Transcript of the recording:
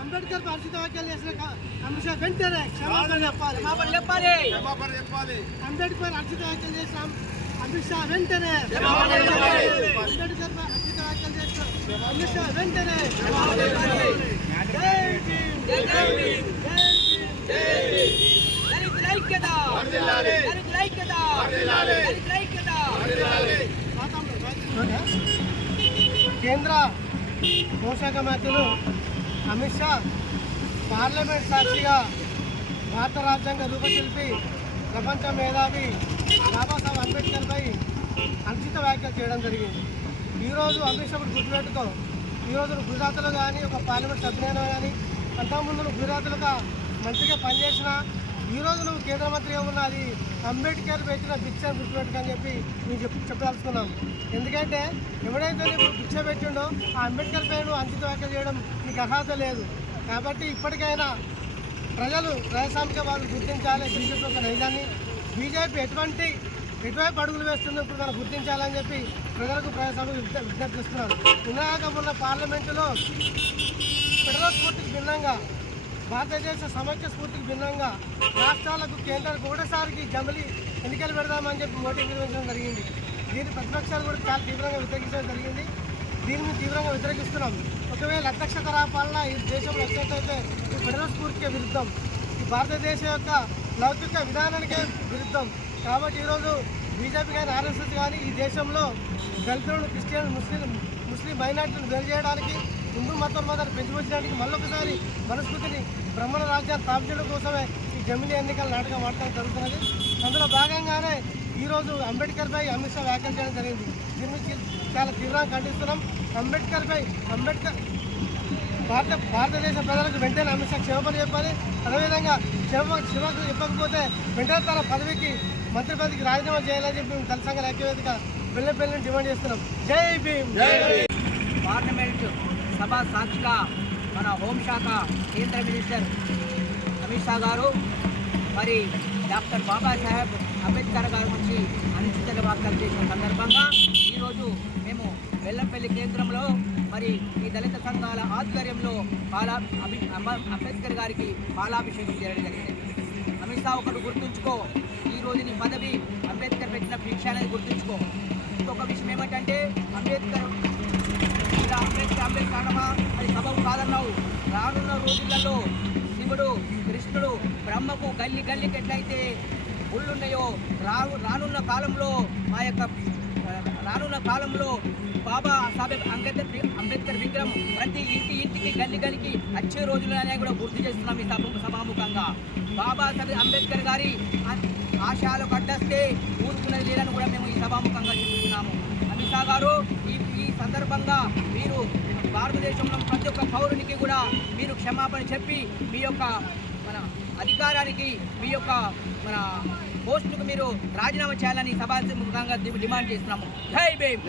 అంబేద్కర్ పరిస్థితి వ్యాఖ్యలు చేసిన అమిత్ షా వెంటనే క్షమాపణ చెప్పాలి. అంబేద్కర్ పరిస్థితి వ్యాఖ్యలు చేసిన అమిత్ షా వెంటనే అంబేద్కర్ పరిస్థితి వ్యాఖ్యలు చేసిన అమిత్ షా వెంటనే కేంద్ర హోంశాఖ మంత్రులు అమిత్ షా పార్లమెంట్ సాక్షిగా భారత రాజ్యాంగ రూపశిల్పి ప్రపంచ మేధావి బాబాసాహెబ్ అంబేద్కర్పై అనుచిత వ్యాఖ్యలు చేయడం జరిగింది. ఈరోజు అమిత్ షా గుర్తుపెట్టుకో, ఈరోజు గుజరాత్లో కానీ ఒక పార్లమెంట్ సభ్యులైనా కానీ అంతకుముందు నువ్వు గుజరాత్లో మంత్రిగా పనిచేసిన ఈరోజు నువ్వు కేంద్ర మంత్రిగా ఉన్నది అంబేద్కర్ పెట్టిన భిక్ష గుర్తుపెట్టుకని చెప్పి మేము చెప్పదలుచుకున్నాం. ఎందుకంటే ఎవడైతే నువ్వు భిక్ష పెట్టిండో ఆ అంబేద్కర్ పై నువ్వు అంకిత వ్యాఖ్యలు చేయడం నీకు అర్హత లేదు. కాబట్టి ఇప్పటికైనా ప్రజలు ప్రజాస్వామికవాదులు గుర్తించాలి బీజేపీ ఒక నైజాన్ని. బీజేపీ ఎటువైపు అడుగులు వేస్తుందో ఇప్పుడు మనం గుర్తించాలని చెప్పి ప్రజలకు ప్రజాస్వామ్యం విజ్ఞప్తి చేస్తున్నారు. నిన్నగాక మొన్న పార్లమెంటులో ఫెడరల్ స్ఫూర్తికి భిన్నంగా భారతదేశ సమైక్య స్ఫూర్తికి భిన్నంగా రాష్ట్రాలకు కేంద్రాలకు ఒకటేసారికి జమిలి ఎన్నికలు పెడదామని చెప్పి ఓటింగ్ నిర్వహించడం జరిగింది. దీన్ని ప్రతిపక్షాలు కూడా చాలా తీవ్రంగా వ్యతిరేకించడం జరిగింది. దీన్ని తీవ్రంగా వ్యతిరేకిస్తున్నాం. ఒకవేళ అధ్యక్ష పాలన ఈ దేశంలో వచ్చినట్లయితే ఈ ఫెడరల్ స్ఫూర్తికే విరుద్ధం, ఈ భారతదేశం యొక్క లౌకిక విధానానికే విరుద్ధం. కాబట్టి ఈరోజు బీజేపీ కానీ ఆర్ఎస్ఎస్ కానీ ఈ దేశంలో దళితులను క్రిస్టియన్ ముస్లిం మైనార్టీలను వేరు చేయడానికి హిందూ మతాన్ని పెంచుకొచ్చడానికి మళ్ళొకసారి మనస్ఫూర్తిని బ్రహ్మణ రాజ్యాన్ని స్థాపించడం కోసమే ఈ జమిలీ ఎన్నికల నాటకం ఆడటం జరుగుతున్నది. అందులో భాగంగానే ఈరోజు అంబేద్కర్పై అమిత్ షా వ్యాఖ్యలు చేయడం జరిగింది. దీన్ని చాలా తీవ్రంగా ఖండిస్తున్నాం. భారతదేశ ప్రజలకు వెంటనే అమిత్ షా క్షమాపణ చెప్పాలి. అదేవిధంగా క్షమాపణ చెప్పకపోతే వెంటనే తన మంత్రి పదవికి రాజీనామా చేయాలని చెప్పి మేము దళిత సంఘాల ఐక్యవేదిక బెల్లపల్లిని డిమాండ్ చేస్తున్నాం. జై భీమ్. పార్లమెంట్ సభ సాక్షిగా మన హోంశాఖ కేంద్ర మినిస్టర్ అమిత్ షా గారు మరి డాక్టర్ బాబాసాహెబ్ అంబేద్కర్ గారి గురించి అనుచిత వ్యాఖ్యలు చేసిన సందర్భంగా ఈరోజు మేము బెల్లంపల్లి కేంద్రంలో మరి ఈ దళిత సంఘాల ఆధ్వర్యంలో అంబేద్కర్ గారికి పాలాభిషేకం చేయడం జరిగింది. అమిత్ షా ఒకటి గుర్తుంచుకో, ఈరోజు నీ పదవి అంబేద్కర్ పెట్టిన భిక్ష అనేది గుర్తుంచుకో. ఇంకొక విషయం ఏమిటంటే అంబేద్కర్ అనమా అది సబబు కాదన్నావు. రానున్న రోజులలో శివుడు కృష్ణుడు బ్రహ్మకు గల్లికి ఎట్లయితే గుళ్ళున్నాయో రానున్న కాలంలో బాబా సాహెబ్ అంబేద్కర్ విగ్రహం ప్రతి ఇంటికి గల్లికి వచ్చే రోజులనే కూడా గుర్తు చేస్తున్నాం ఈ సభాముఖంగా. బాబా సాహెబ్ అంబేద్కర్ గారి ఆశయాలకు అడ్డస్తే ఊరుకున్నది లేదని కూడా మేము ఈ సభాముఖంగా చెప్తున్నాము. అమిత్ షా గారు ఈ సందర్భంగా మీరు భారతదేశంలో ప్రతి ఒక్క పౌరునికి కూడా మీరు క్షమాపణ చెప్పి మీ యొక్క మన అధికారానికి మీ యొక్క మన పోస్టుకు మీరు రాజీనామా చేయాలని సభాముఖంగా డిమాండ్ చేస్తున్నాము. జై భీమ్.